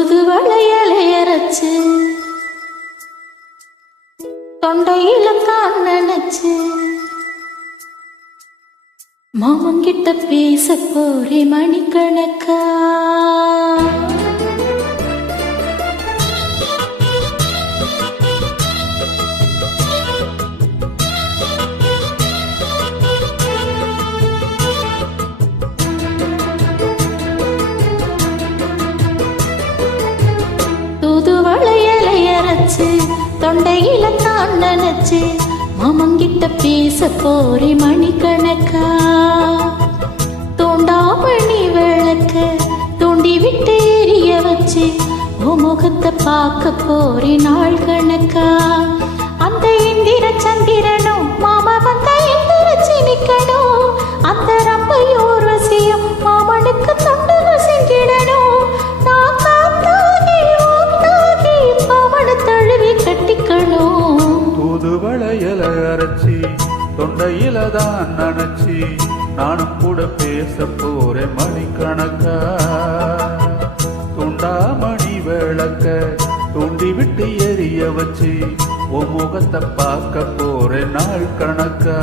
தூதுவளையலை அரைச்சு தொண்டையில தான் நினைச்சு மாமங்கிட்ட பேச போறே மணிக்கணக்கா. தூதுவளையலை அரைச்சு தொண்டையில தான் நினைச்சு மாமங்கிட்ட பேச போறே மணிக்கணக்கா. தோண்டாமணி விளக்க தூண்டி விட்டு எரிய வச்சு உன் முகத்தை பார்க்க போறே நாள் கணக்கா. அந்த இந்திர சந்திரனும் மாமா வந்த எந்திரச்சி நிக்கணும். அந்த ரம்பையோர் வசியம் மாமனுக்கு தொண்டுகள் செஞ்சிடணும். நான் காத்தாகி ஓட்டாகி மாமனை தழுவி கட்டிக்கணும். தூதுவளையல அரைச்சி தொண்டையில தான் நினைச்சி நானும் கூட பேச போறேன் மணிக்கணக்கா. துண்டாமணி விளக்க தூண்டி விட்டு எரிய வச்சு உன் முகத்தை பார்க்க போறேன் நாள் கணக்கா.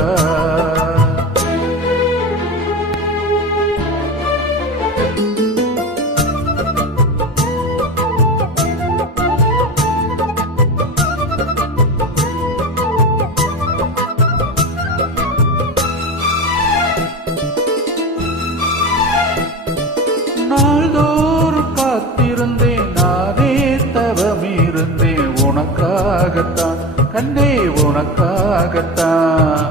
நாள்தோறும் காத்திருந்தேன் நானே தவமிருந்தேன் உனக்காகத்தான் கண்ணே உனக்காகத்தான்.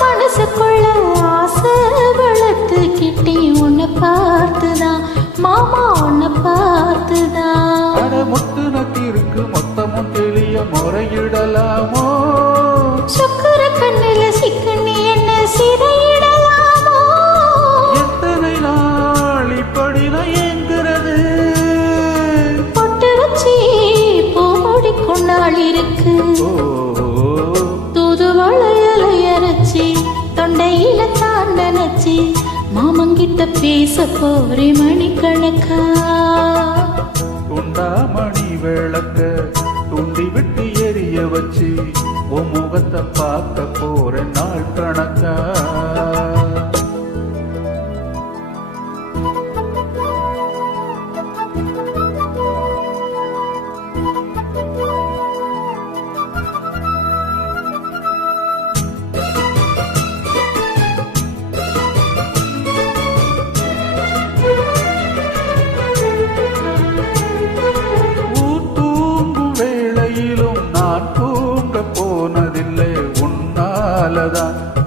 மனசுக்குள்ள ஆசை வளர்த்துக்கிட்டே உன்னை பார்த்துதான் மாமா உன்னை பார்த்துதான். முத்துனத்திற்கு மொத்தமும் தெளிய முறையிடலாமோ? சுக்கர கண்ணில சிக்கண்ணி என்ன சிறையிடலாமோ? எத்தனை நாள் இப்படி நான் எங்கிறது? பொட்டு வச்சு பூ முடிக்கும் நாள் இருக்கு. தூதுவளையலை அரைச்சி தொண்டையில தான் நினைச்சி மாமங்கிட்ட பேச போறே மணிக்கணக்கா. துண்டாமணி விளக்க தூண்டி விட்டு எரிய வச்சு உன் முகத்தை பார்க்க போறேன் நாள் கணக்கா.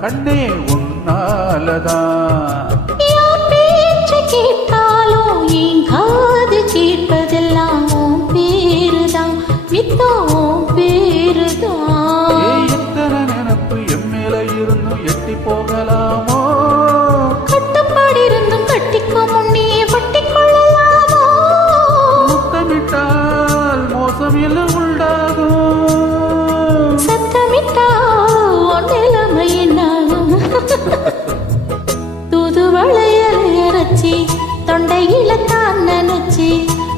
கண்ணே உன்னாலதான் பேச்சு கேட்டாலும் என் காது கேட்பதெல்லாம் உன் பேருதான் மித்தம் உன் பேருதான். எத்தனை நினப்பு என் மேல இருந்தும் எட்டி போகலாமோ? கட்டுப்பாடு இருந்தும் கட்டிக்க முன்னே பட்டி கொள்ளலாமோ? முத்தமிட்டால் மோசம் எல்லாம் உண்டாகும். தூதுவளையலை அரைச்சி தொண்டையில தான் நினைச்சி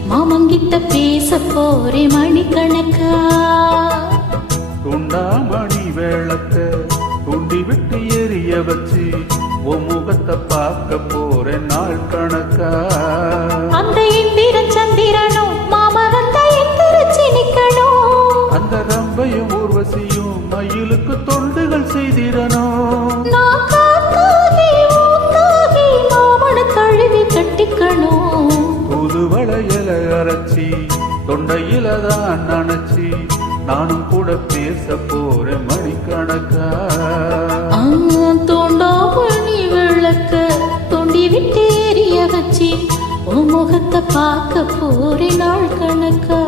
மாமங்கிட்ட பேச போறே மணிக்கணக்கா. துண்டாமணி விளக்க தூண்டி விட்டு எரிய வச்சு உன் முகத்தை பார்க்க போறேன் நாள் கணக்கா. அந்த இந்திர சந்திரனும் மாமா வந்த எந்திரச்சி நிக்கணும். அந்த ரம்பையும் ஊர்வசியும் மயிலுக்கு தொண்டுகள் செய்திடணும். நான் காத்தாகி ஊத்தாகி மாமனை தழுவி கட்டிக்கணும். தூதுவளையல அரைச்சி தொண்டையில தான் நினைச்சி நானும் கூட பேச போறேன் மணிக்கணக்கா. தோண்டாமணி விளக்க தோண்டி விட்டு எரிய வச்சு உன் முகத்தை பார்க்க போறே நாள் கணக்கா.